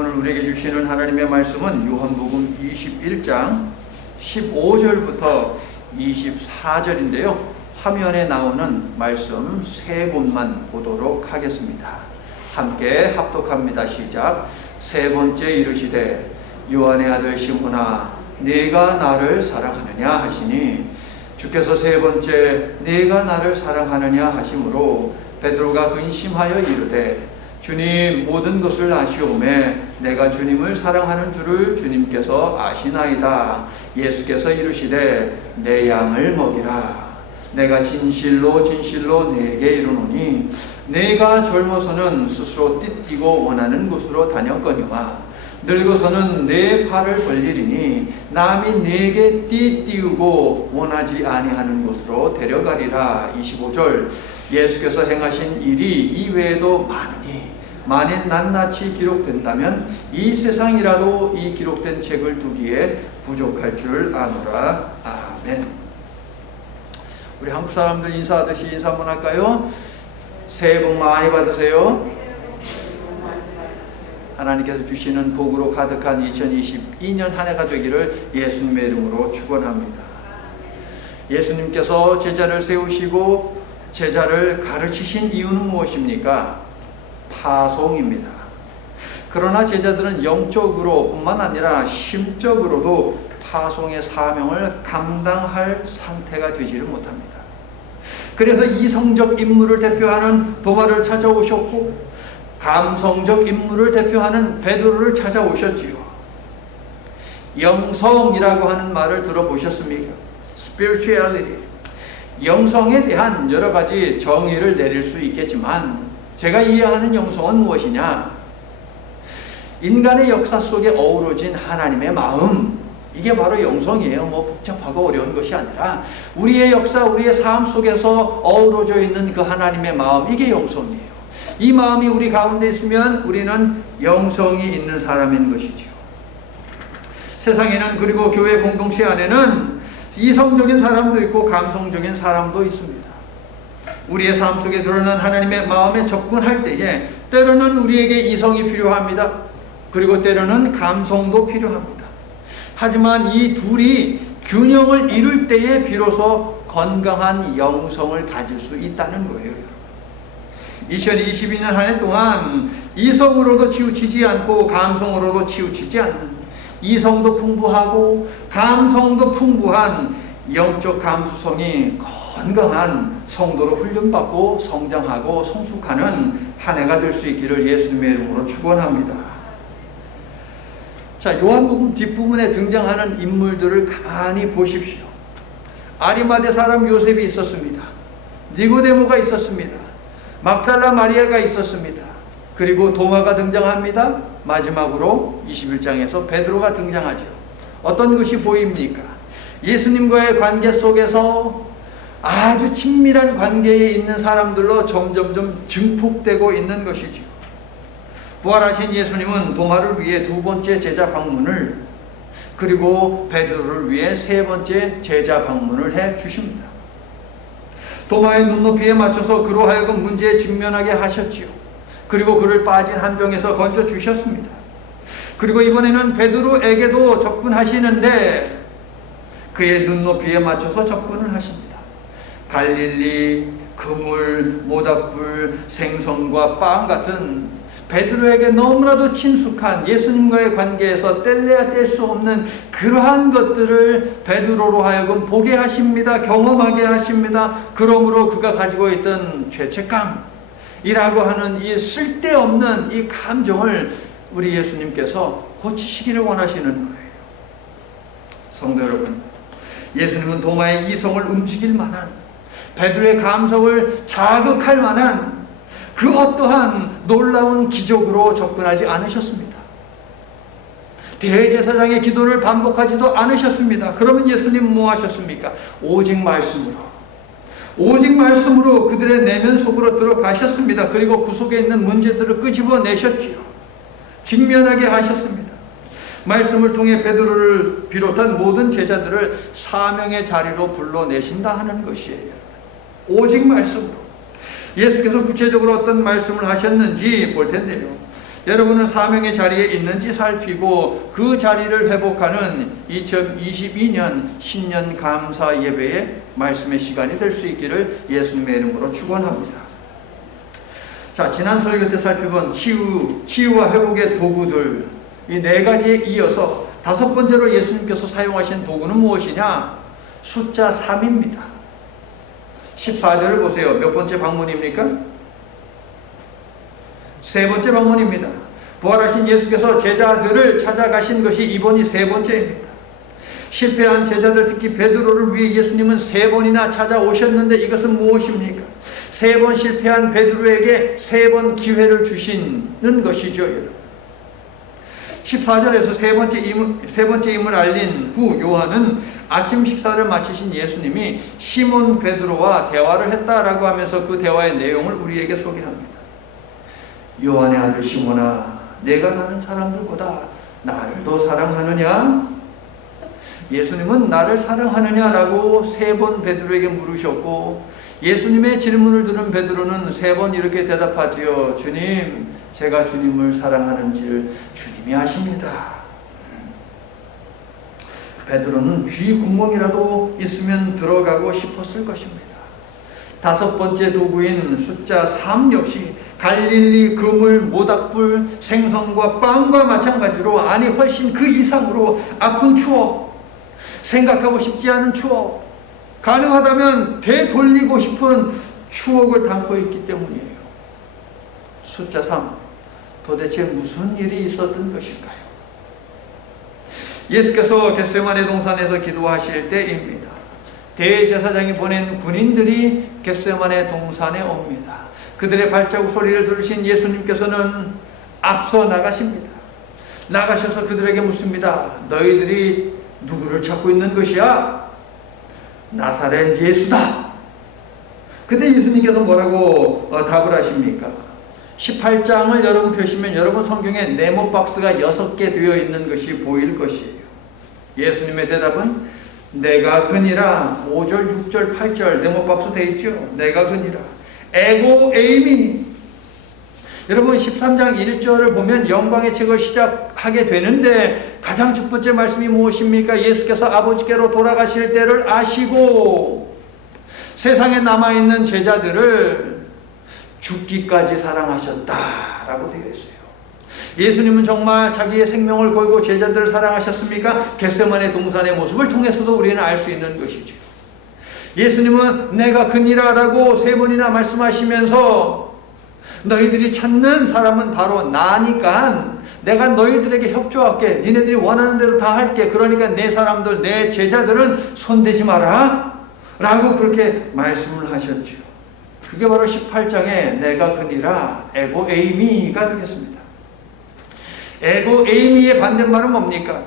오늘 우리에게 주시는 하나님의 말씀은 요한복음 21장 15절부터 24절인데요. 화면에 나오는 말씀 세 곳만 보도록 하겠습니다. 함께 합독합니다. 시작. 세 번째 이르시되 요한의 아들 시몬아 네가 나를 사랑하느냐 하시니 주께서 세 번째 네가 나를 사랑하느냐 하심으로 베드로가 근심하여 이르되 주님 모든 것을 아시오매 내가 주님을 사랑하는 줄을 주님께서 아시나이다. 예수께서 이르시되 내 양을 먹이라. 내가 진실로 진실로 네게 이르노니 네가 젊어서는 스스로 띠띠고 원하는 곳으로 다녔거니와 늙어서는 내 팔을 벌리리니 남이 네게 띠띠우고 원하지 아니하는 곳으로 데려가리라. 25절 예수께서 행하신 일이 이외에도 많으니 만일 낱낱이 기록된다면 이 세상이라도 이 기록된 책을 두기에 부족할 줄 아노라. 아멘. 우리 한국 사람들 인사하듯이 인사 한번 할까요? 새해 복 많이 받으세요. 하나님께서 주시는 복으로 가득한 2022년 한 해가 되기를 예수님의 이름으로 축원합니다. 예수님께서 제자를 세우시고 제자를 가르치신 이유는 무엇입니까? 파송입니다. 그러나 제자들은 영적으로 뿐만 아니라 심적으로도 파송의 사명을 감당할 상태가 되지를 못합니다. 그래서 이성적 인물을 대표하는 도마를 찾아오셨고 감성적 인물을 대표하는 베드로를 찾아오셨지요. 영성이라고 하는 말을 들어보셨습니까? spirituality. 영성에 대한 여러 가지 정의를 내릴 수 있겠지만 제가 이해하는 영성은 무엇이냐? 인간의 역사 속에 어우러진 하나님의 마음, 이게 바로 영성이에요. 뭐 복잡하고 어려운 것이 아니라 우리의 역사, 우리의 삶 속에서 어우러져 있는 그 하나님의 마음, 이게 영성이에요. 이 마음이 우리 가운데 있으면 우리는 영성이 있는 사람인 것이지요. 세상에는, 그리고 교회 공동체 안에는 이성적인 사람도 있고 감성적인 사람도 있습니다. 우리의 삶 속에 드러난 하나님의 마음에 접근할 때에 때로는 우리에게 이성이 필요합니다. 그리고 때로는 감성도 필요합니다. 하지만 이 둘이 균형을 이룰 때에 비로소 건강한 영성을 가질 수 있다는 거예요. 2022년 한 해 동안 이성으로도 치우치지 않고 감성으로도 치우치지 않는, 이성도 풍부하고 감성도 풍부한 영적 감수성이 건강한 성도로 훈련받고 성장하고 성숙하는 한 해가 될 수 있기를 예수님의 이름으로 축원합니다. 자, 요한복음 뒷부분에 등장하는 인물들을 가만히 보십시오. 아리마대 사람 요셉이 있었습니다. 니고데모가 있었습니다. 막달라 마리아가 있었습니다. 그리고 도마가 등장합니다. 마지막으로 21장에서 베드로가 등장하죠. 어떤 것이 보입니까? 예수님과의 관계 속에서 아주 친밀한 관계에 있는 사람들로 점점점 증폭되고 있는 것이죠. 부활하신 예수님은 도마를 위해 두 번째 제자 방문을, 그리고 베드로를 위해 세 번째 제자 방문을 해 주십니다. 도마의 눈높이에 맞춰서 그로 하여금 문제에 직면하게 하셨지요. 그리고 그를 빠진 함정에서 건져 주셨습니다. 그리고 이번에는 베드로에게도 접근하시는데 그의 눈높이에 맞춰서 접근을 하십니다. 갈릴리, 그물, 모닥불, 생선과 빵 같은 베드로에게 너무나도 친숙한 예수님과의 관계에서 뗄래야 뗄 수 없는 그러한 것들을 베드로로 하여금 보게 하십니다. 경험하게 하십니다. 그러므로 그가 가지고 있던 죄책감이라고 하는 이 쓸데없는 이 감정을 우리 예수님께서 고치시기를 원하시는 거예요. 성도 여러분, 예수님은 도마의 이성을 움직일 만한, 베드로의 감성을 자극할 만한 그 어떠한 놀라운 기적으로 접근하지 않으셨습니다. 대제사장의 기도를 반복하지도 않으셨습니다. 그러면 예수님 뭐 하셨습니까? 오직 말씀으로 그들의 내면 속으로 들어가셨습니다. 그리고 그 속에 있는 문제들을 끄집어내셨지요. 직면하게 하셨습니다. 말씀을 통해 베드로를 비롯한 모든 제자들을 사명의 자리로 불러내신다 하는 것이에요. 오직 말씀으로. 예수께서 구체적으로 어떤 말씀을 하셨는지 볼 텐데요. 여러분은 사명의 자리에 있는지 살피고 그 자리를 회복하는 2022년 신년 감사 예배의 말씀의 시간이 될 수 있기를 예수님의 이름으로 축원합니다. 자, 지난 설교 때 살펴본 치유와 회복의 도구들, 이 네 가지에 이어서 다섯 번째로 예수님께서 사용하신 도구는 무엇이냐? 숫자 3입니다. 14절을 보세요. 몇 번째 방문입니까? 세 번째 방문입니다. 부활하신 예수께서 제자들을 찾아가신 것이 이번이 세 번째입니다. 실패한 제자들, 특히 베드로를 위해 예수님은 세 번이나 찾아오셨는데 이것은 무엇입니까? 세 번 실패한 베드로에게 세 번 기회를 주시는 것이죠, 여러분. 14절에서 세 번째 임을 알린 후 요한은 아침 식사를 마치신 예수님이 시몬 베드로와 대화를 했다라고 하면서 그 대화의 내용을 우리에게 소개합니다. 요한의 아들 시몬아, 내가 다른 사람들보다 나를 더 사랑하느냐? 예수님은 나를 사랑하느냐라고 세 번 베드로에게 물으셨고, 예수님의 질문을 들은 베드로는 세 번 이렇게 대답하지요. 주님, 제가 주님을 사랑하는 줄 주님이 아십니다. 베드로는 쥐 구멍이라도 있으면 들어가고 싶었을 것입니다. 다섯 번째 도구인 숫자 3 역시 갈릴리 그물, 모닥불, 생선과 빵과 마찬가지로, 아니 훨씬 그 이상으로 아픈 추억, 생각하고 싶지 않은 추억, 가능하다면 되돌리고 싶은 추억을 담고 있기 때문이에요. 숫자 3, 도대체 무슨 일이 있었던 것일까요? 예수께서 겟세마네 동산에서 기도하실 때입니다. 대제사장이 보낸 군인들이 겟세마네 동산에 옵니다. 그들의 발자국 소리를 들으신 예수님께서는 앞서 나가십니다. 나가셔서 그들에게 묻습니다. 너희들이 누구를 찾고 있는 것이야? 나사렛 예수다. 그때 예수님께서 뭐라고 답을 하십니까? 18장을 여러분 펴시면 여러분 성경에 네모 박스가 6개 되어 있는 것이 보일 것이에요. 예수님의 대답은 내가 그니라. 5절, 6절, 8절 네모 박스 되어 있죠. 내가 그니라. 에고 에이미. 여러분 13장 1절을 보면 영광의 책을 시작하게 되는데 가장 첫 번째 말씀이 무엇입니까? 예수께서 아버지께로 돌아가실 때를 아시고 세상에 남아있는 제자들을 죽기까지 사랑하셨다라고 되어 있어요. 예수님은 정말 자기의 생명을 걸고 제자들을 사랑하셨습니까? 겟세마네 동산의 모습을 통해서도 우리는 알 수 있는 것이죠. 예수님은 내가 그니라라고 세 번이나 말씀하시면서 너희들이 찾는 사람은 바로 나니까 내가 너희들에게 협조할게. 니네들이 원하는 대로 다 할게. 그러니까 내 사람들, 내 제자들은 손대지 마라 라고 그렇게 말씀을 하셨죠. 그게 바로 18장에 내가 그니라 에고 에이미가 되겠습니다. 에고 에이미의 반대말은 뭡니까?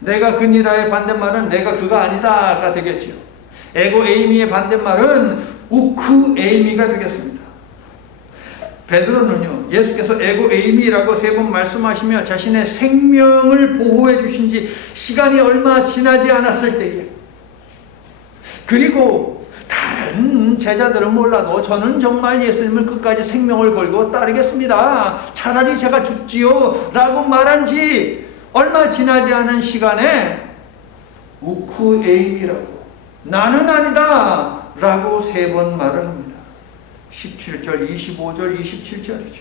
내가 그니라의 반대말은 내가 그가 아니다가 되겠죠. 에고 에이미의 반대말은 우크 에이미가 되겠습니다. 베드로는요, 예수께서 에고 에이미라고 세 번 말씀하시며 자신의 생명을 보호해 주신 지 시간이 얼마 지나지 않았을 때에, 그리고 다른 제자들은 몰라도 저는 정말 예수님을 끝까지 생명을 걸고 따르겠습니다. 차라리 제가 죽지요 라고 말한 지 얼마 지나지 않은 시간에 우크 에이미라고, 나는 아니다 라고 세 번 말을 합니다. 17절, 25절, 27절이죠.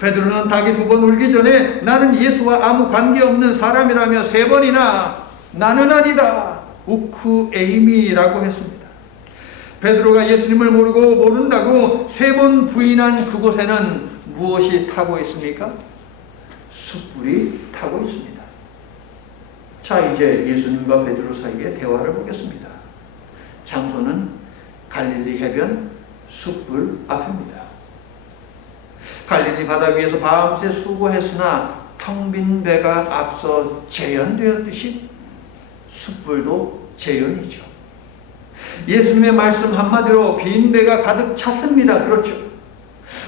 베드로는 닭이 2번 울기 전에 나는 예수와 아무 관계없는 사람이라며 세 번이나 나는 아니다 우크 에이미라고 했습니다. 베드로가 예수님을 모르고 모른다고 세 번 부인한 그곳에는 무엇이 타고 있습니까? 숯불이 타고 있습니다. 자, 이제 예수님과 베드로 사이의 대화를 보겠습니다. 장소는 갈릴리 해변 숯불 앞입니다. 갈릴리 바다 위에서 밤새 수고했으나 텅 빈 배가 앞서 재현되었듯이 숯불도 재현이죠. 예수님의 말씀 한마디로 빈 배가 가득 찼습니다. 그렇죠.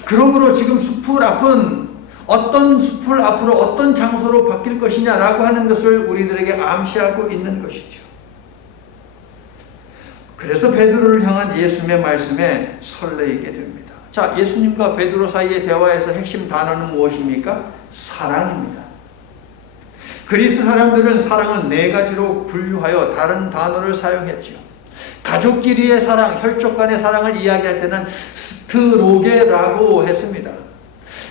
그러므로 지금 숯불 앞은 어떤 숲을 앞으로 어떤 장소로 바뀔 것이냐라고 하는 것을 우리들에게 암시하고 있는 것이죠. 그래서 베드로를 향한 예수님의 말씀에 설레이게 됩니다. 자, 예수님과 베드로 사이의 대화에서 핵심 단어는 무엇입니까? 사랑입니다. 그리스 사람들은 사랑을 네 가지로 분류하여 다른 단어를 사용했죠. 가족끼리의 사랑, 혈족 간의 사랑을 이야기할 때는 스트로게라고 했습니다.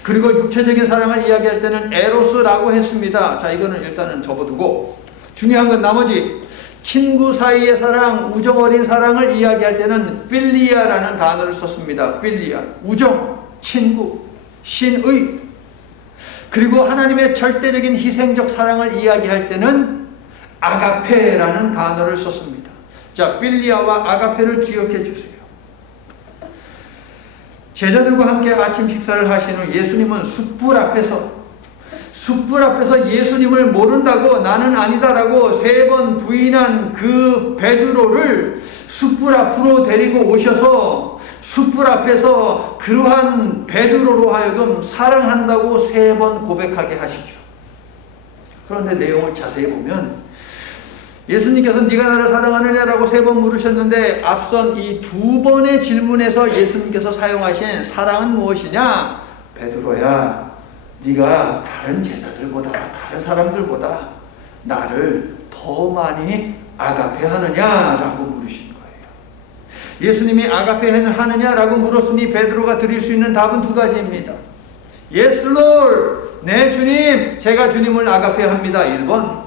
그리고 육체적인 사랑을 이야기할 때는 에로스라고 했습니다. 자, 이거는 일단은 접어두고 중요한 건 나머지 친구 사이의 사랑, 우정 어린 사랑을 이야기할 때는 필리아라는 단어를 썼습니다. 필리아, 우정, 친구, 신의. 그리고 하나님의 절대적인 희생적 사랑을 이야기할 때는 아가페라는 단어를 썼습니다. 자, 필리아와 아가페를 기억해 주세요. 제자들과 함께 아침 식사를 하신 후 예수님은 숯불 앞에서 예수님을 모른다고 나는 아니다라고 3번 부인한 그 베드로를 숯불 앞으로 데리고 오셔서 숯불 앞에서 그러한 베드로로 하여금 사랑한다고 3번 고백하게 하시죠. 그런데 내용을 자세히 보면 예수님께서 네가 나를 사랑하느냐라고 3번 물으셨는데 앞선 이 2번의 질문에서 예수님께서 사용하신 사랑은 무엇이냐? 베드로야, 네가 다른 제자들보다 다른 사람들보다 나를 더 많이 아가페 하느냐라고 물으신 거예요. 예수님이 아가페 하느냐라고 물었으니 베드로가 드릴 수 있는 답은 2가지입니다. Yes, Lord. 네, 주님. 제가 주님을 아가페 합니다. 1번.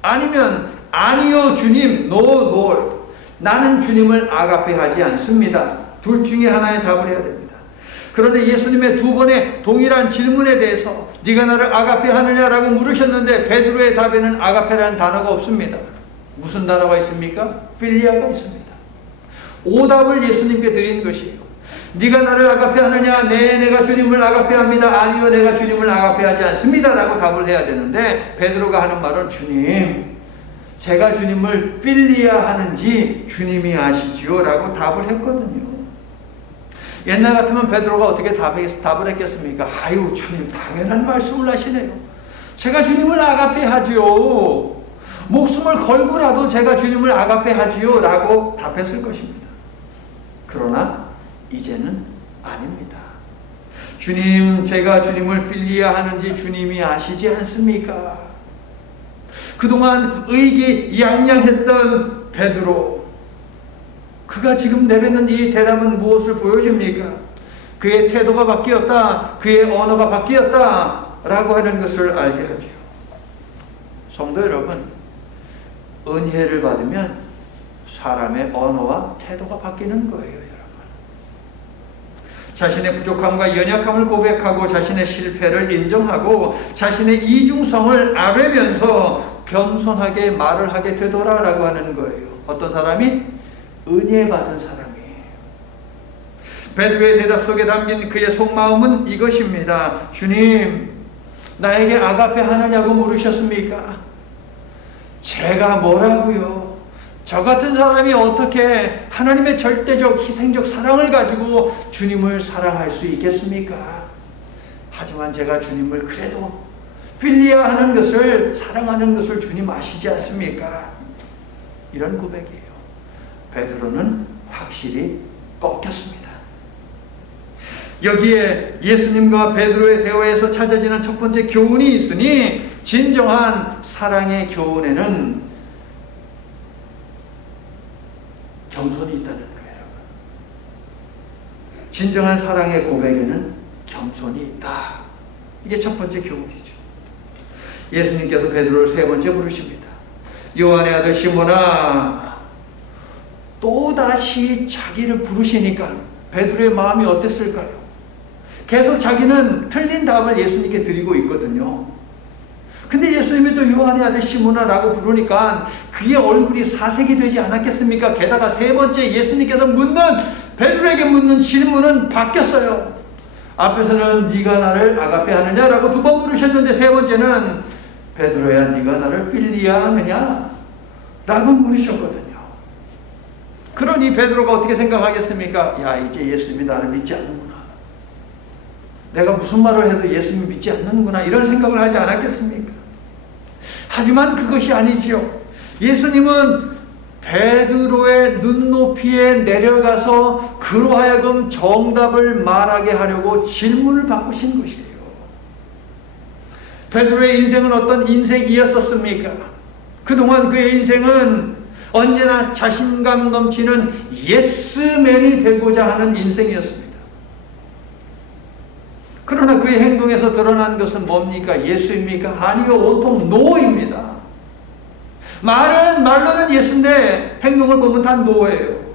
아니면 아니요, 주님. No, Lord. 나는 주님을 아가페 하지 않습니다. 둘 중에 하나의 답을 해야 됩니다. 그런데 예수님의 2번의 동일한 질문에 대해서 네가 나를 아가페 하느냐라고 물으셨는데 베드로의 답에는 아가페라는 단어가 없습니다. 무슨 단어가 있습니까? 필리아가 있습니다. 오답을 예수님께 드린 것이에요. 네가 나를 아가페 하느냐? 네, 내가 주님을 아가페 합니다. 아니요, 내가 주님을 아가페 하지 않습니다. 라고 답을 해야 되는데 베드로가 하는 말은 주님, 제가 주님을 필리아 하는지 주님이 아시지요? 라고 답을 했거든요. 옛날 같으면 베드로가 어떻게 답을 했겠습니까? 아유, 주님 당연한 말씀을 하시네요. 제가 주님을 아가페 하지요. 목숨을 걸고라도 제가 주님을 아가페 하지요. 라고 답했을 것입니다. 그러나 이제는 아닙니다. 주님, 제가 주님을 필리아 하는지 주님이 아시지 않습니까? 그동안 의기양양했던 베드로, 그가 지금 내뱉는 이 대답은 무엇을 보여줍니까? 그의 태도가 바뀌었다, 그의 언어가 바뀌었다 라고 하는 것을 알게 하죠. 성도 여러분, 은혜를 받으면 사람의 언어와 태도가 바뀌는 거예요, 여러분. 자신의 부족함과 연약함을 고백하고 자신의 실패를 인정하고 자신의 이중성을 아뢰면서 겸손하게 말을 하게 되더라라고 하는 거예요. 어떤 사람이? 은혜 받은 사람이에요. 베드로의 대답 속에 담긴 그의 속마음은 이것입니다. 주님, 나에게 아가페 하느냐고 물으셨습니까? 제가 뭐라고요? 저 같은 사람이 어떻게 하나님의 절대적 희생적 사랑을 가지고 주님을 사랑할 수 있겠습니까? 하지만 제가 주님을 그래도 필리아 하는 것을, 사랑하는 것을 주님 아시지 않습니까? 이런 고백이에요. 베드로는 확실히 꺾였습니다. 여기에 예수님과 베드로의 대화에서 찾아지는 첫 번째 교훈이 있으니 진정한 사랑의 교훈에는 겸손이 있다는 거예요. 진정한 사랑의 고백에는 겸손이 있다. 이게 첫 번째 교훈이죠. 예수님께서 베드로를 3번째 부르십니다. 요한의 아들 시몬아. 또다시 자기를 부르시니까 베드로의 마음이 어땠을까요? 계속 자기는 틀린 답을 예수님께 드리고 있거든요. 근데 예수님이 또 요한의 아들 시몬아 라고 부르니까 그의 얼굴이 사색이 되지 않았겠습니까? 게다가 3번째 예수님께서 베드로에게 묻는 질문은 바뀌었어요. 앞에서는 네가 나를 아가페 하느냐 라고 2번 물으셨는데 3번째는 베드로야, 네가 나를 필리아 하느냐 라고 물으셨거든요. 그러니 베드로가 어떻게 생각하겠습니까? 야, 이제 예수님이 나를 믿지 않는구나. 내가 무슨 말을 해도 예수님이 믿지 않는구나. 이런 생각을 하지 않았겠습니까? 하지만 그것이 아니지요. 예수님은 베드로의 눈높이에 내려가서 그로 하여금 정답을 말하게 하려고 질문을 바꾸신 것이에요. 베드로의 인생은 어떤 인생이었었습니까? 그동안 그의 인생은 언제나 자신감 넘치는 예스맨이 되고자 하는 인생이었습니다. 그러나 그의 행동에서 드러난 것은 뭡니까? 예수입니까? 아니요, 온통 노입니다. 말로는 예수인데 행동을 보면 다 노예요.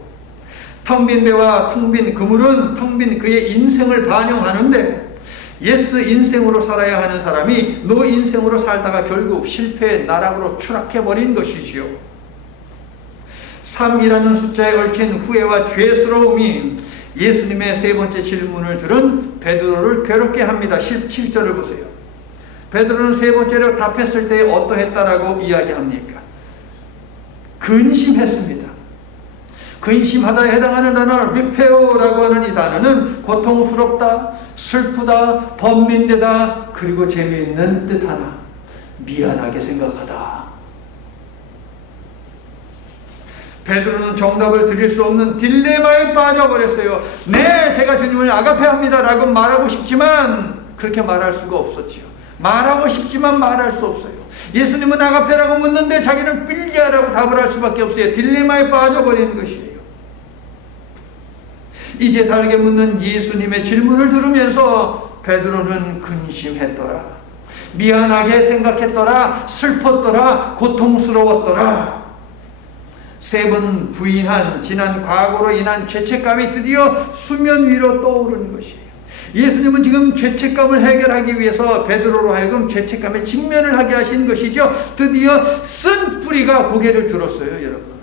텅 빈 배와 텅 빈 그물은 텅 빈 그의 인생을 반영하는데, 예스 인생으로 살아야 하는 사람이 노 인생으로 살다가 결국 실패의 나락으로 추락해버린 것이지요. 3이라는 숫자에 얽힌 후회와 죄스러움이 예수님의 세 번째 질문을 들은 베드로를 괴롭게 합니다. 17절을 보세요. 베드로는 세 번째로 답했을 때 어떠했다라고 이야기합니까? 근심했습니다. 근심하다에 해당하는 단어 리페오라고 하는 이 단어는 고통스럽다, 슬프다, 번민되다, 그리고 재미있는 뜻하나 미안하게 생각하다. 베드로는 정답을 드릴 수 없는 딜레마에 빠져버렸어요. 네, 제가 주님을 아가페합니다 라고 말하고 싶지만 그렇게 말할 수가 없었지요. 말하고 싶지만 말할 수 없어요. 예수님은 아가페라고 묻는데 자기는 필리아라고 답을 할 수밖에 없어요. 딜레마에 빠져버리는 것이에요. 이제 다르게 묻는 예수님의 질문을 들으면서 베드로는 근심했더라, 미안하게 생각했더라, 슬펐더라, 고통스러웠더라. 세 번 부인한 지난 과거로 인한 죄책감이 드디어 수면 위로 떠오르는 것이에요. 예수님은 지금 죄책감을 해결하기 위해서 베드로로 하여금 죄책감에 직면을 하게 하신 것이죠. 드디어 쓴 뿌리가 고개를 들었어요, 여러분.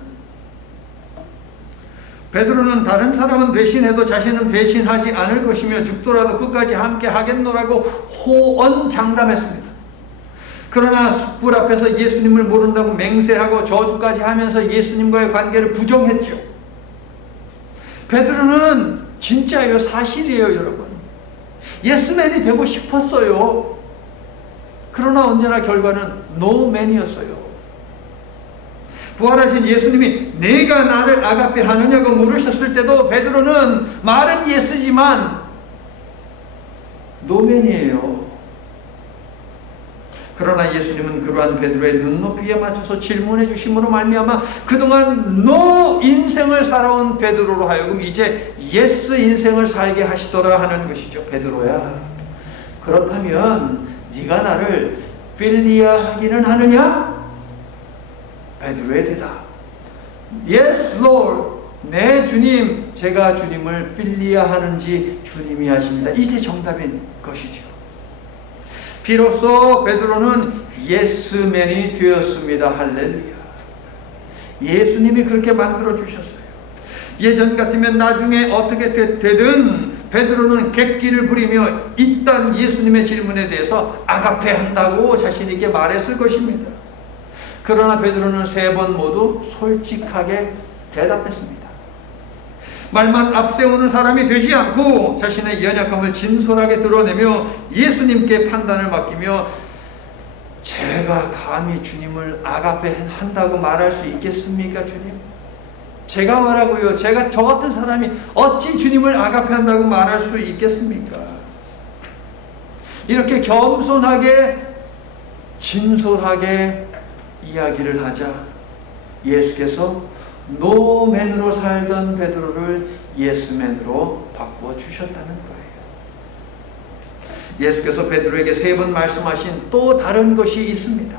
베드로는 다른 사람은 배신해도 자신은 배신하지 않을 것이며 죽더라도 끝까지 함께 하겠노라고 호언장담했습니다. 그러나 숯불 앞에서 예수님을 모른다고 맹세하고 저주까지 하면서 예수님과의 관계를 부정했죠. 베드로는 진짜예요, 사실이에요, 여러분. 예스맨이 되고 싶었어요. 그러나 언제나 결과는 노맨이었어요. 부활하신 예수님이 내가 나를 아가페 하느냐고 물으셨을 때도 베드로는 말은 예스지만 노맨이에요. 그러나 예수님은 그러한 베드로의 눈높이에 맞춰서 질문해 주심으로 말미암아 그동안 노 인생을 살아온 베드로로 하여금 이제 예스 인생을 살게 하시더라 하는 것이죠. 베드로야, 그렇다면 네가 나를 필리아 하기는 하느냐? 베드로의 대답, Yes, Lord. 네, 주님, 제가 주님을 필리아 하는지 주님이 하십니다. 이제 정답인 것이죠. 비로소 베드로는 예스맨이 되었습니다. 할렐루야. 예수님이 그렇게 만들어 주셨어요. 예전 같으면 나중에 어떻게 되든 베드로는 객기를 부리며 일단 예수님의 질문에 대해서 아가페 한다고 자신에게 말했을 것입니다. 그러나 베드로는 세 번 모두 솔직하게 대답했습니다. 말만 앞세우는 사람이 되지 않고 자신의 연약함을 진솔하게 드러내며 예수님께 판단을 맡기며 제가 감히 주님을 아가페 한다고 말할 수 있겠습니까, 주님? 제가 말하고요, 제가 저 같은 사람이 어찌 주님을 아가페 한다고 말할 수 있겠습니까? 이렇게 겸손하게 진솔하게 이야기를 하자 예수께서 노맨으로 살던 베드로를 예스맨으로 바꿔주셨다는 거예요. 예수께서 베드로에게 세 번 말씀하신 또 다른 것이 있습니다.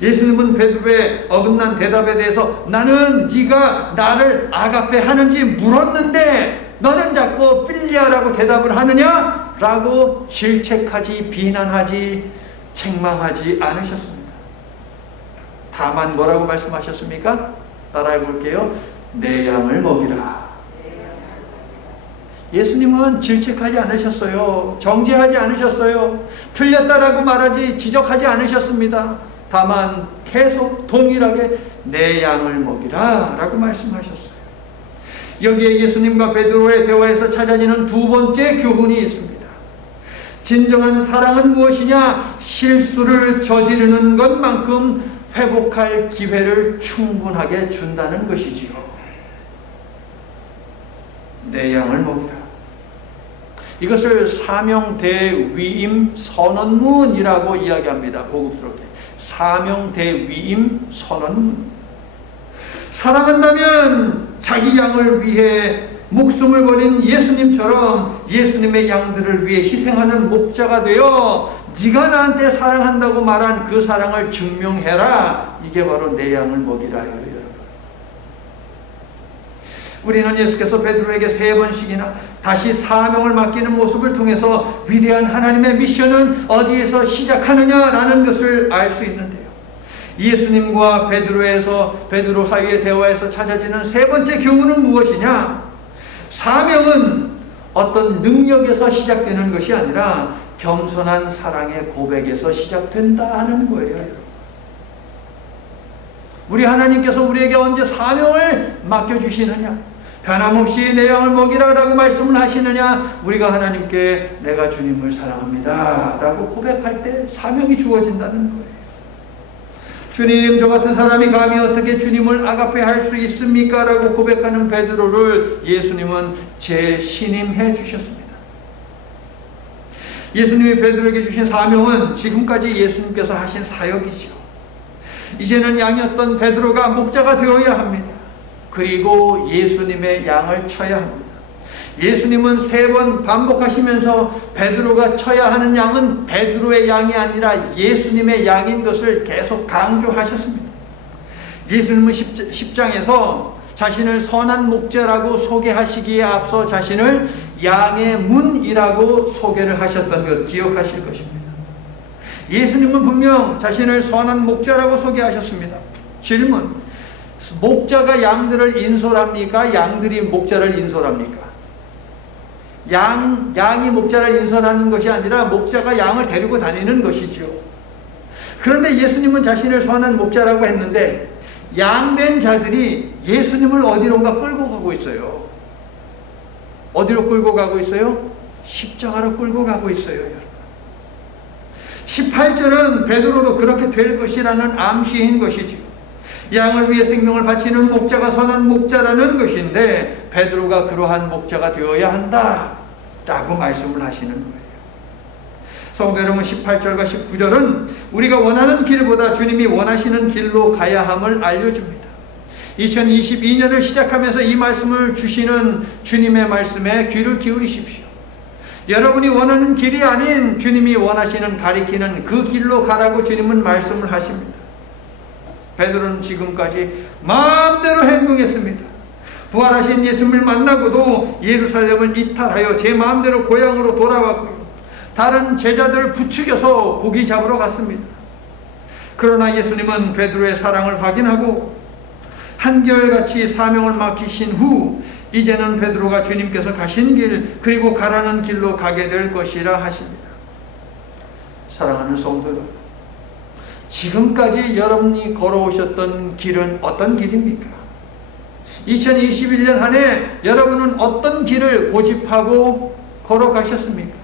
예수님은 베드로의 어긋난 대답에 대해서 나는 네가 나를 아가페 하는지 물었는데 너는 자꾸 필리아라고 대답을 하느냐? 라고 질책하지, 비난하지, 책망하지 않으셨습니다. 다만 뭐라고 말씀하셨습니까? 따라해 볼게요. 내 양을 먹이라. 예수님은 질책하지 않으셨어요. 정죄하지 않으셨어요. 틀렸다라고 말하지, 지적하지 않으셨습니다. 다만 계속 동일하게 내 양을 먹이라 라고 말씀하셨어요. 여기에 예수님과 베드로의 대화에서 찾아지는 두 번째 교훈이 있습니다. 진정한 사랑은 무엇이냐? 실수를 저지르는 것만큼 회복할 기회를 충분하게 준다는 것이지요. 내 양을 먹이라. 이것을 사명대위임 선언문이라고 이야기합니다. 고급스럽게. 사명대위임 선언문. 사랑한다면 자기 양을 위해 목숨을 버린 예수님처럼 예수님의 양들을 위해 희생하는 목자가 되어 네가 나한테 사랑한다고 말한 그 사랑을 증명해라. 이게 바로 내 양을 먹이라요, 여러분. 우리는 예수께서 베드로에게 3번씩이나 다시 사명을 맡기는 모습을 통해서 위대한 하나님의 미션은 어디에서 시작하느냐라는 것을 알 수 있는데요. 예수님과 베드로 사이의 대화에서 찾아지는 3번째 교훈은 무엇이냐? 사명은 어떤 능력에서 시작되는 것이 아니라 겸손한 사랑의 고백에서 시작된다는 거예요. 우리 하나님께서 우리에게 언제 사명을 맡겨주시느냐? 변함없이 내 양을 먹이라 라고 말씀을 하시느냐? 우리가 하나님께 내가 주님을 사랑합니다 라고 고백할 때 사명이 주어진다는 거예요. 주님, 저 같은 사람이 감히 어떻게 주님을 아가페할 수 있습니까? 라고 고백하는 베드로를 예수님은 재신임해 주셨습니다. 예수님이 베드로에게 주신 사명은 지금까지 예수님께서 하신 사역이죠. 이제는 양이었던 베드로가 목자가 되어야 합니다. 그리고 예수님의 양을 쳐야 합니다. 예수님은 3번 반복하시면서 베드로가 쳐야 하는 양은 베드로의 양이 아니라 예수님의 양인 것을 계속 강조하셨습니다. 예수님은 10장에서 자신을 선한 목자라고 소개하시기에 앞서 자신을 양의 문이라고 소개를 하셨던 것 기억하실 것입니다. 예수님은 분명 자신을 선한 목자라고 소개하셨습니다. 질문: 목자가 양들을 인솔합니까? 양들이 목자를 인솔합니까? 양이 목자를 인솔하는 것이 아니라 목자가 양을 데리고 다니는 것이죠. 그런데 예수님은 자신을 선한 목자라고 했는데 양된 자들이 예수님을 어디론가 끌고 가고 있어요. 어디로 끌고 가고 있어요? 십자가로 끌고 가고 있어요, 여러분. 18절은 베드로도 그렇게 될 것이라는 암시인 것이죠. 양을 위해 생명을 바치는 목자가 선한 목자라는 것인데 베드로가 그러한 목자가 되어야 한다 라고 말씀을 하시는 거예요. 성도 여러분, 18절과 19절은 우리가 원하는 길보다 주님이 원하시는 길로 가야 함을 알려줍니다. 2022년을 시작하면서 이 말씀을 주시는 주님의 말씀에 귀를 기울이십시오. 여러분이 원하는 길이 아닌 주님이 원하시는 가리키는 그 길로 가라고 주님은 말씀을 하십니다. 베드로는 지금까지 마음대로 행동했습니다. 부활하신 예수님을 만나고도 예루살렘을 이탈하여 제 마음대로 고향으로 돌아왔고요. 다른 제자들을 부추겨서 고기 잡으러 갔습니다. 그러나 예수님은 베드로의 사랑을 확인하고 한결같이 사명을 맡기신 후 이제는 베드로가 주님께서 가신 길 그리고 가라는 길로 가게 될 것이라 하십니다. 사랑하는 성도 여러분, 지금까지 여러분이 걸어오셨던 길은 어떤 길입니까? 2021년 한 해 여러분은 어떤 길을 고집하고 걸어가셨습니까?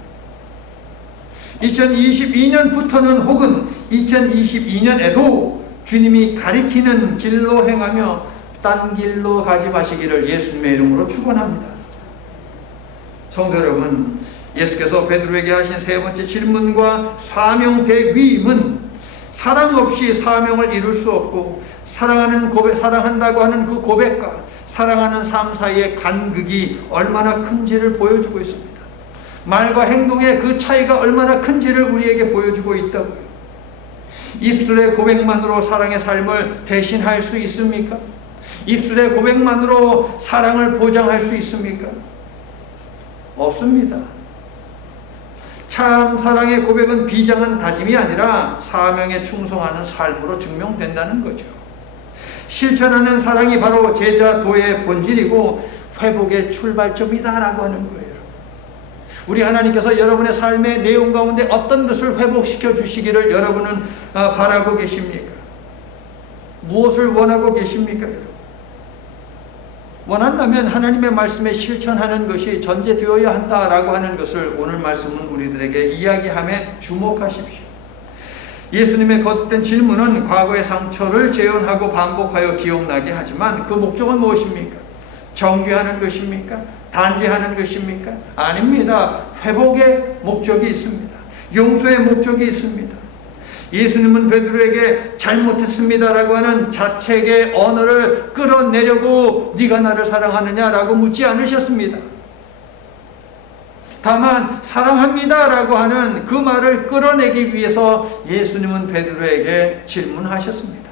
2022년부터는 혹은 2022년에도 주님이 가리키는 길로 행하며 딴 길로 가지 마시기를 예수님의 이름으로 축원합니다. 성도 여러분, 예수께서 베드로에게 하신 3번째 질문과 사명 대위임은 사랑 없이 사명을 이룰 수 없고 사랑한다고 하는 그 고백과 사랑하는 삶 사이의 간극이 얼마나 큰지를 보여주고 있습니다. 말과 행동의 그 차이가 얼마나 큰지를 우리에게 보여주고 있다고요. 입술의 고백만으로 사랑의 삶을 대신할 수 있습니까? 입술의 고백만으로 사랑을 보장할 수 있습니까? 없습니다. 참 사랑의 고백은 비장한 다짐이 아니라 사명에 충성하는 삶으로 증명된다는 거죠. 실천하는 사랑이 바로 제자도의 본질이고 회복의 출발점이다라고 하는 거예요. 우리 하나님께서 여러분의 삶의 내용 가운데 어떤 것을 회복시켜 주시기를 여러분은 바라고 계십니까? 무엇을 원하고 계십니까? 원한다면 하나님의 말씀에 실천하는 것이 전제되어야 한다라고 하는 것을 오늘 말씀은 우리들에게 이야기함에 주목하십시오. 예수님의 거듭된 질문은 과거의 상처를 재현하고 반복하여 기억나게 하지만 그 목적은 무엇입니까? 정죄하는 것입니까? 단죄하는 것입니까? 아닙니다. 회복의 목적이 있습니다. 용서의 목적이 있습니다. 예수님은 베드로에게 잘못했습니다라고 하는 자책의 언어를 끌어내려고 네가 나를 사랑하느냐라고 묻지 않으셨습니다. 다만 사랑합니다라고 하는 그 말을 끌어내기 위해서 예수님은 베드로에게 질문하셨습니다.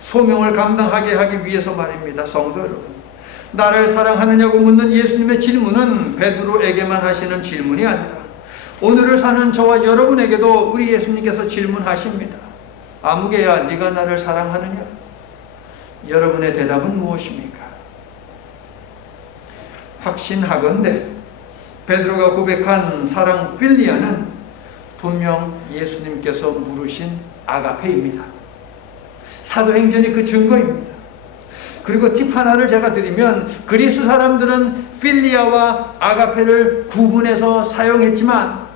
소명을 감당하게 하기 위해서 말입니다. 성도 여러분, 나를 사랑하느냐고 묻는 예수님의 질문은 베드로에게만 하시는 질문이 아니라 오늘을 사는 저와 여러분에게도 우리 예수님께서 질문하십니다. 아무개야, 네가 나를 사랑하느냐? 여러분의 대답은 무엇입니까? 확신하건대 베드로가 고백한 사랑 필리아는 분명 예수님께서 물으신 아가페입니다. 사도행전이 그 증거입니다. 그리고 팁 하나를 제가 드리면, 그리스 사람들은 필리아와 아가페를 구분해서 사용했지만,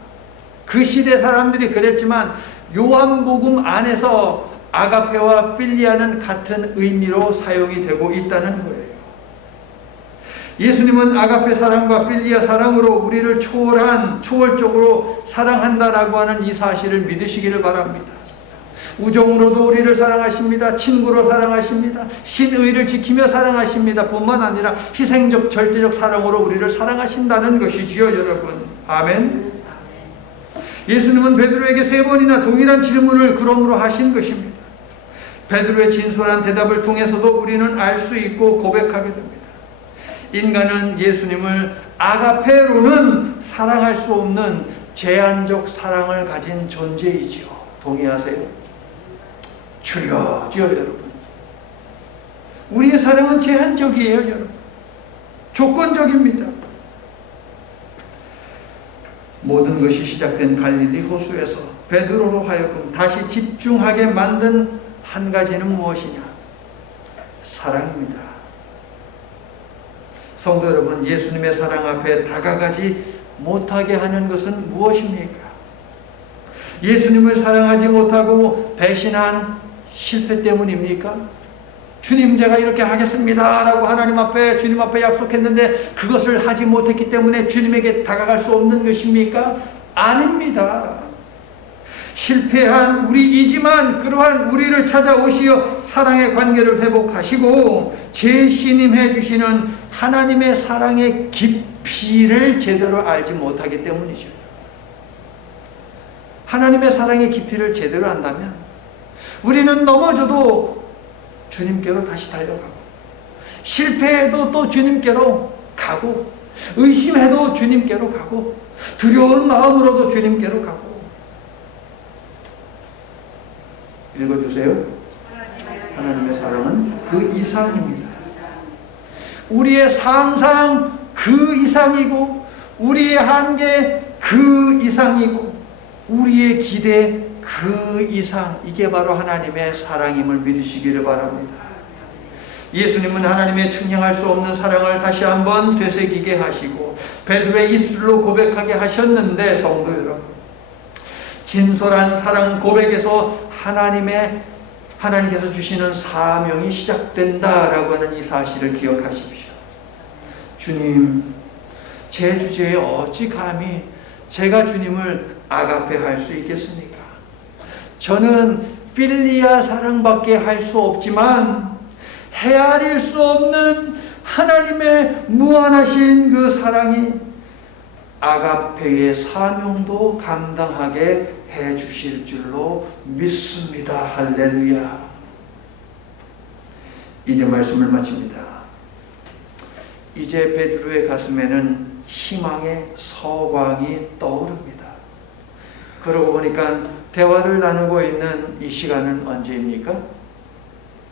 그 시대 사람들이 그랬지만 요한복음 안에서 아가페와 필리아는 같은 의미로 사용이 되고 있다는 거예요. 예수님은 아가페 사랑과 필리아 사랑으로 우리를 초월적으로 사랑한다라고 하는 이 사실을 믿으시기를 바랍니다. 우정으로도 우리를 사랑하십니다. 친구로 사랑하십니다. 신의를 지키며 사랑하십니다. 뿐만 아니라 희생적 절대적 사랑으로 우리를 사랑하신다는 것이지요, 여러분. 아멘. 예수님은 베드로에게 3번이나 동일한 질문을 그러므로 하신 것입니다. 베드로의 진솔한 대답을 통해서도 우리는 알 수 있고 고백하게 됩니다. 인간은 예수님을 아가페로는 사랑할 수 없는 제한적 사랑을 가진 존재이지요. 동의하세요? 주여, 여러분. 우리의 사랑은 제한적이에요, 여러분. 조건적입니다. 모든 것이 시작된 갈릴리 호수에서 베드로로 하여금 다시 집중하게 만든 한 가지는 무엇이냐? 사랑입니다. 성도 여러분, 예수님의 사랑 앞에 다가가지 못하게 하는 것은 무엇입니까? 예수님을 사랑하지 못하고 배신한 실패 때문입니까? 주님, 제가 이렇게 하겠습니다 라고 주님 앞에 약속했는데 그것을 하지 못했기 때문에 주님에게 다가갈 수 없는 것입니까? 아닙니다. 실패한 우리이지만 그러한 우리를 찾아오시어 사랑의 관계를 회복하시고 재신임해 주시는 하나님의 사랑의 깊이를 제대로 알지 못하기 때문이죠. 하나님의 사랑의 깊이를 제대로 안다면 우리는 넘어져도 주님께로 다시 달려가고, 실패해도 또 주님께로 가고, 의심해도 주님께로 가고, 두려운 마음으로도 주님께로 가고. 읽어주세요. 하나님의 사랑은 그 이상입니다. 우리의 상상 그 이상이고, 우리의 한계 그 이상이고, 우리의 기대 그 이상, 이게 바로 하나님의 사랑임을 믿으시기를 바랍니다. 예수님은 하나님의 측량할 수 없는 사랑을 다시 한번 되새기게 하시고 베드로의 입술로 고백하게 하셨는데, 성도 여러분, 진솔한 사랑 고백에서 하나님께서 주시는 사명이 시작된다라고 하는 이 사실을 기억하십시오. 주님, 제 주제에 어찌 감히 제가 주님을 아가페 할 수 있겠습니까? 저는 필리아 사랑밖에 할 수 없지만 헤아릴 수 없는 하나님의 무한하신 그 사랑이 아가페의 사명도 감당하게 해 주실 줄로 믿습니다. 할렐루야. 이제 말씀을 마칩니다. 이제 베드로의 가슴에는 희망의 서광이 떠오릅니다. 그러고 보니까 대화를 나누고 있는 이 시간은 언제입니까?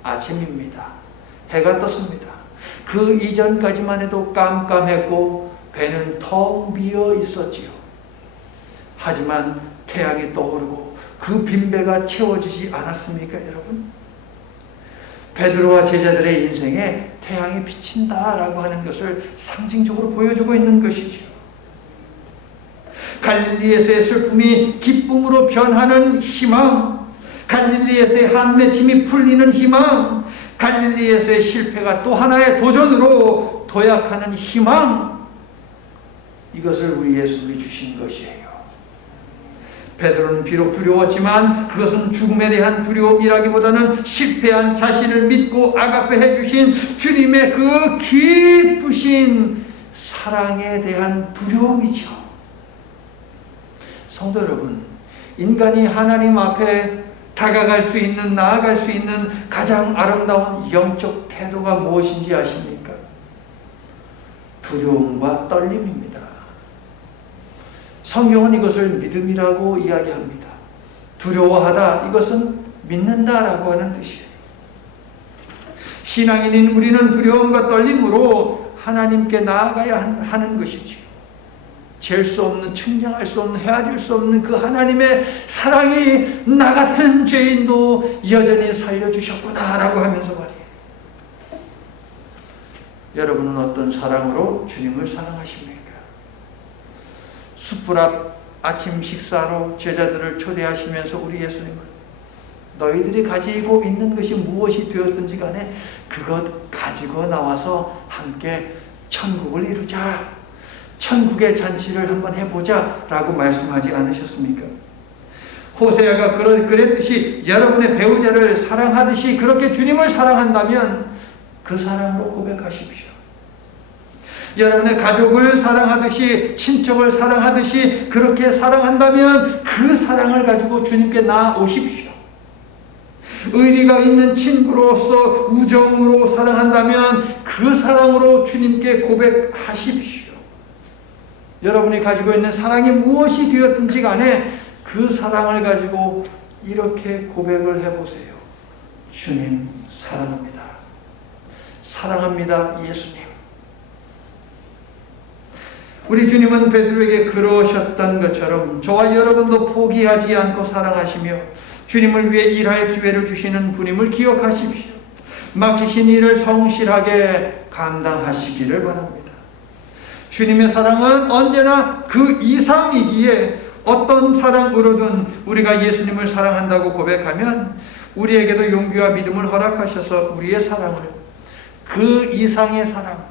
아침입니다. 해가 떴습니다. 그 이전까지만 해도 깜깜했고 배는 텅 비어 있었지요. 하지만 태양이 떠오르고 그 빈배가 채워지지 않았습니까, 여러분? 베드로와 제자들의 인생에 태양이 비친다라고 하는 것을 상징적으로 보여주고 있는 것이지요. 갈릴리에서의 슬픔이 기쁨으로 변하는 희망, 갈릴리에서의 한맺힘이 풀리는 희망, 갈릴리에서의 실패가 또 하나의 도전으로 도약하는 희망, 이것을 우리 예수님이 주신 것이에요. 베드로는 비록 두려웠지만 그것은 죽음에 대한 두려움이라기보다는 실패한 자신을 믿고 아가페 해주신 주님의 그 깊으신 사랑에 대한 두려움이죠. 성도 여러분, 인간이 하나님 앞에 다가갈 수 있는, 나아갈 수 있는 가장 아름다운 영적 태도가 무엇인지 아십니까? 두려움과 떨림입니다. 성경은 이것을 믿음이라고 이야기합니다. 두려워하다, 이것은 믿는다라고 하는 뜻이에요. 신앙인인 우리는 두려움과 떨림으로 하나님께 나아가야 하는 것이지요. 잴 수 없는, 측량할 수 없는, 헤아릴 수 없는 그 하나님의 사랑이 나 같은 죄인도 여전히 살려주셨구나라고 하면서 말이에요. 여러분은 어떤 사랑으로 주님을 사랑하십니까? 숯불 앞 아침 식사로 제자들을 초대하시면서 우리 예수님은 너희들이 가지고 있는 것이 무엇이 되었든지 간에 그것 가지고 나와서 함께 천국을 이루자, 천국의 잔치를 한번 해보자 라고 말씀하지 않으셨습니까? 호세아가 그랬듯이 여러분의 배우자를 사랑하듯이 그렇게 주님을 사랑한다면 그 사랑으로 고백하십시오. 여러분의 가족을 사랑하듯이, 친척을 사랑하듯이 그렇게 사랑한다면 그 사랑을 가지고 주님께 나아오십시오. 의리가 있는 친구로서 우정으로 사랑한다면 그 사랑으로 주님께 고백하십시오. 여러분이 가지고 있는 사랑이 무엇이 되었든지 간에 그 사랑을 가지고 이렇게 고백을 해보세요. 주님 사랑합니다. 사랑합니다, 예수님. 우리 주님은 베드로에게 그러셨던 것처럼 저와 여러분도 포기하지 않고 사랑하시며 주님을 위해 일할 기회를 주시는 분임을 기억하십시오. 맡기신 일을 성실하게 감당하시기를 바랍니다. 주님의 사랑은 언제나 그 이상이기에 어떤 사랑으로든 우리가 예수님을 사랑한다고 고백하면 우리에게도 용기와 믿음을 허락하셔서 우리의 사랑을 그 이상의 사랑,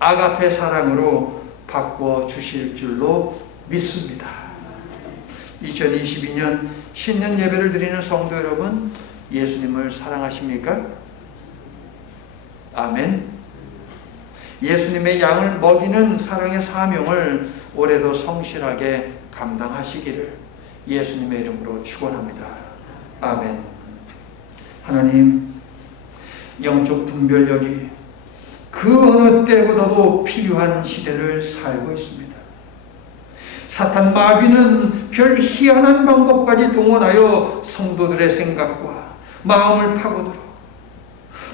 아가페 사랑으로 바꿔 주실 줄로 믿습니다. 2022년 신년 예배를 드리는 성도 여러분, 예수님을 사랑하십니까? 아멘. 예수님의 양을 먹이는 사랑의 사명을 올해도 성실하게 감당하시기를 예수님의 이름으로 축원합니다. 아멘. 하나님, 영적 분별력이 그 어느 때보다도 필요한 시대를 살고 있습니다. 사탄 마귀는 별 희한한 방법까지 동원하여 성도들의 생각과 마음을 파고들어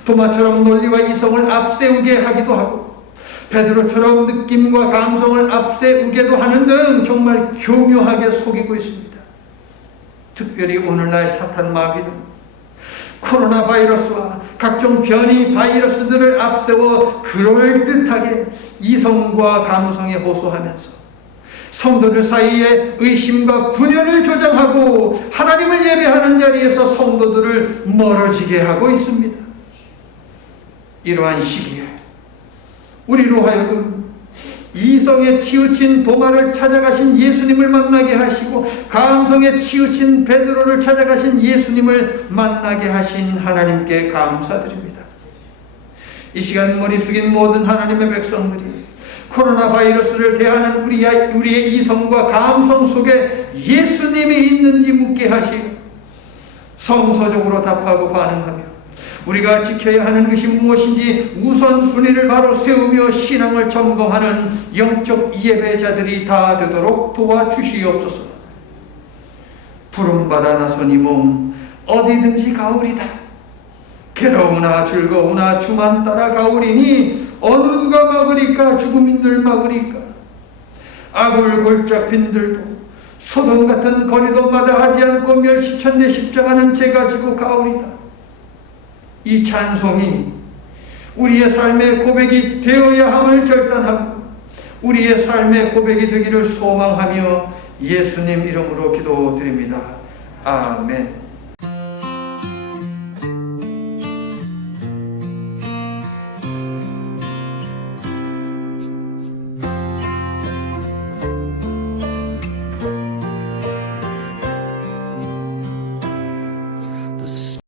도마처럼 논리와 이성을 앞세우게 하기도 하고 베드로처럼 느낌과 감성을 앞세우게도 하는 등 정말 교묘하게 속이고 있습니다. 특별히 오늘날 사탄 마귀는 코로나 바이러스와 각종 변이 바이러스들을 앞세워 그럴듯하게 이성과 감성에 호소하면서 성도들 사이에 의심과 분열을 조장하고 하나님을 예배하는 자리에서 성도들을 멀어지게 하고 있습니다. 이러한 시기에 우리로 하여금 이성에 치우친 도마를 찾아가신 예수님을 만나게 하시고 감성에 치우친 베드로를 찾아가신 예수님을 만나게 하신 하나님께 감사드립니다. 이 시간 머리 숙인 모든 하나님의 백성들이 코로나 바이러스를 대하는 우리의 이성과 감성 속에 예수님이 있는지 묻게 하시고 성서적으로 답하고 반응하며 우리가 지켜야 하는 것이 무엇인지 우선순위를 바로 세우며 신앙을 점검하는 영적 예배자들이 다 되도록 도와주시옵소서. 부름받아 나선 이 몸 어디든지 가오리다. 괴로우나 즐거우나 주만 따라 가오리니 어느 누가 막으리까? 죽음인들 막으리까? 악을 골짝 빈들도 소돔 같은 거리도 마다하지 않고 멸시천대 십자가는 제가 지고 가오리다. 이 찬송이 우리의 삶의 고백이 되어야 함을 결단하고 우리의 삶의 고백이 되기를 소망하며 예수님 이름으로 기도드립니다. 아멘.